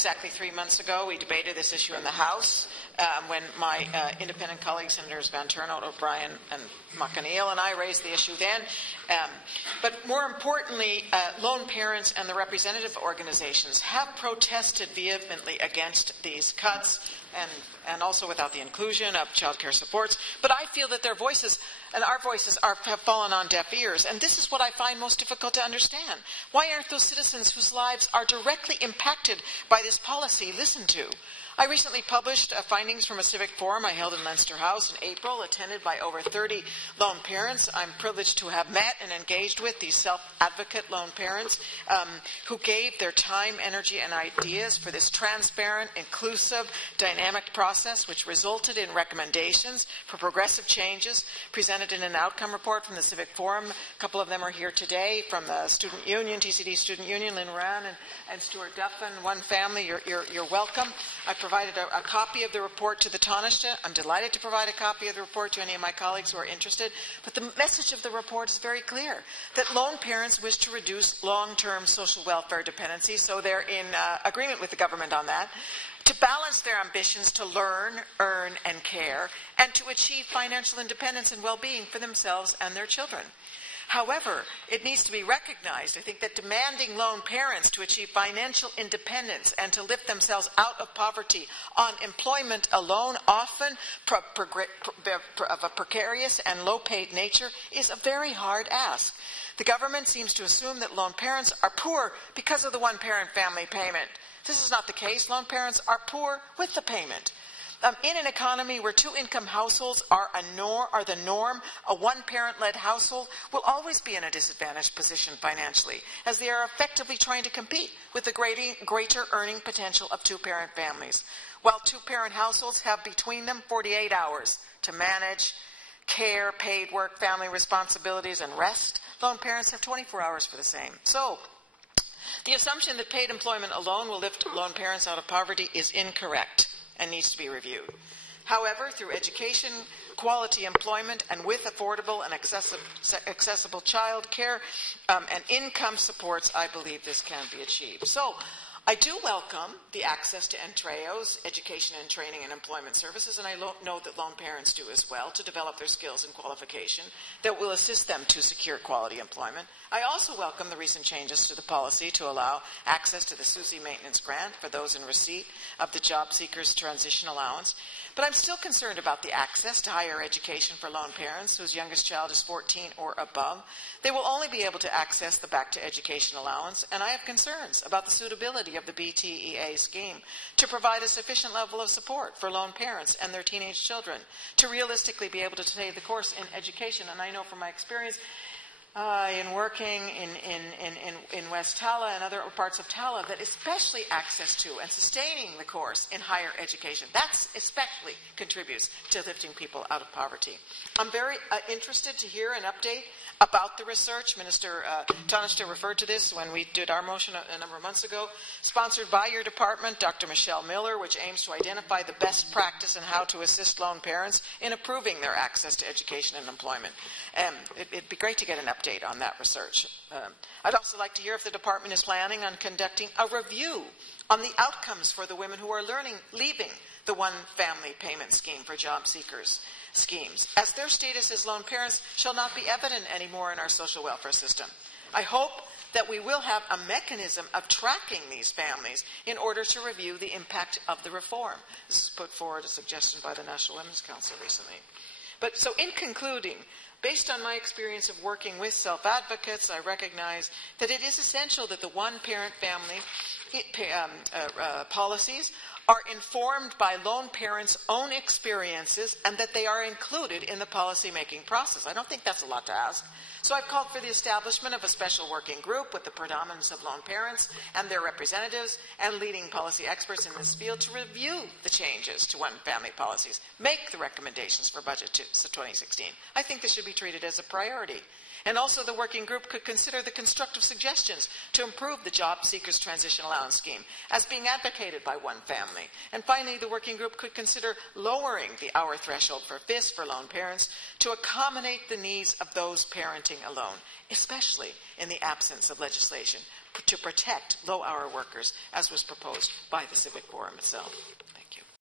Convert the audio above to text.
exactly 3 months ago, we debated this issue in the House when my independent colleagues, Senators Van Turnout, O'Brien, and McAneil, and I raised the issue then. But more importantly, lone parents and the representative organizations have protested vehemently against these cuts and also without the inclusion of child care supports. But I feel that their voices and our voices have fallen on deaf ears. And this is what I find most difficult to understand. Why aren't those citizens whose lives are directly impacted by this policy listened to? I recently published findings from a civic forum I held in Leinster House in April, attended by over 30 lone parents. I'm privileged to have met and engaged with these self-advocate lone parents who gave their time, energy, and ideas for this transparent, inclusive, dynamic process, which resulted in recommendations for progressive changes presented in an outcome report from the civic forum. A couple of them are here today from the student union, TCD Student Union, Lynn Moran and Stuart Duffin. One family, you're welcome. I provided a copy of the report to the Taoiseach. I'm delighted to provide a copy of the report to any of my colleagues who are interested. But the message of the report is very clear, that lone parents wish to reduce long-term social welfare dependency, so they're in agreement with the government on that, to balance their ambitions to learn, earn, and care, and to achieve financial independence and well-being for themselves and their children. However, it needs to be recognized, I think, that demanding lone parents to achieve financial independence and to lift themselves out of poverty on employment alone, often of a precarious and low-paid nature, is a very hard ask. The government seems to assume that lone parents are poor because of the one-parent family payment. This is not the case. Lone parents are poor with the payment. In an economy where two-income households are the norm, a one-parent-led household will always be in a disadvantaged position financially, as they are effectively trying to compete with the greater earning potential of two-parent families. While two-parent households have between them 48 hours to manage care, paid work, family responsibilities, and rest, lone parents have 24 hours for the same. So, the assumption that paid employment alone will lift lone parents out of poverty is incorrect and needs to be reviewed. However, through education, quality employment, and with affordable and accessible child care and income supports, I believe this can be achieved. So, I do welcome the access to ENTREO's education and training and employment services, and I know that lone parents do as well, to develop their skills and qualification that will assist them to secure quality employment. I also welcome the recent changes to the policy to allow access to the SUSI maintenance grant for those in receipt of the job seekers transition allowance. But I'm still concerned about the access to higher education for lone parents whose youngest child is 14 or above. They will only be able to access the Back to Education allowance, and I have concerns about the suitability of the BTEA scheme to provide a sufficient level of support for lone parents and their teenage children to realistically be able to take the course in education. And I know from my experience in working in West Tala and other parts of Tala that especially access to and sustaining the course in higher education, that especially contributes to lifting people out of poverty. I'm very interested to hear an update about the research. Minister Taoiseach referred to this when we did our motion a number of months ago, sponsored by your department, Dr. Michelle Miller, which aims to identify the best practice in how to assist lone parents in improving their access to education and employment. It'd be great to get an update on that research. I'd also like to hear if the department is planning on conducting a review on the outcomes for the women who are leaving the one family payment scheme for job seekers schemes, as their status as lone parents shall not be evident anymore in our social welfare system. I hope that we will have a mechanism of tracking these families in order to review the impact of the reform. This was put forward a suggestion by the National Women's Council recently. But so in concluding, based on my experience of working with self-advocates, I recognize that it is essential that the one-parent family policies are informed by lone parents' own experiences and that they are included in the policy-making process. I don't think that's a lot to ask. So I've called for the establishment of a special working group with the predominance of lone parents and their representatives and leading policy experts in this field to review the changes to one-family policies, make the recommendations for Budget 2016. I think this should be treated as a priority. And also the working group could consider the constructive suggestions to improve the Job Seekers Transition Allowance Scheme as being advocated by one family. And finally, the working group could consider lowering the hour threshold for FIS for lone parents to accommodate the needs of those parenting alone, especially in the absence of legislation to protect low-hour workers, as was proposed by the Civic Forum itself. Thank you.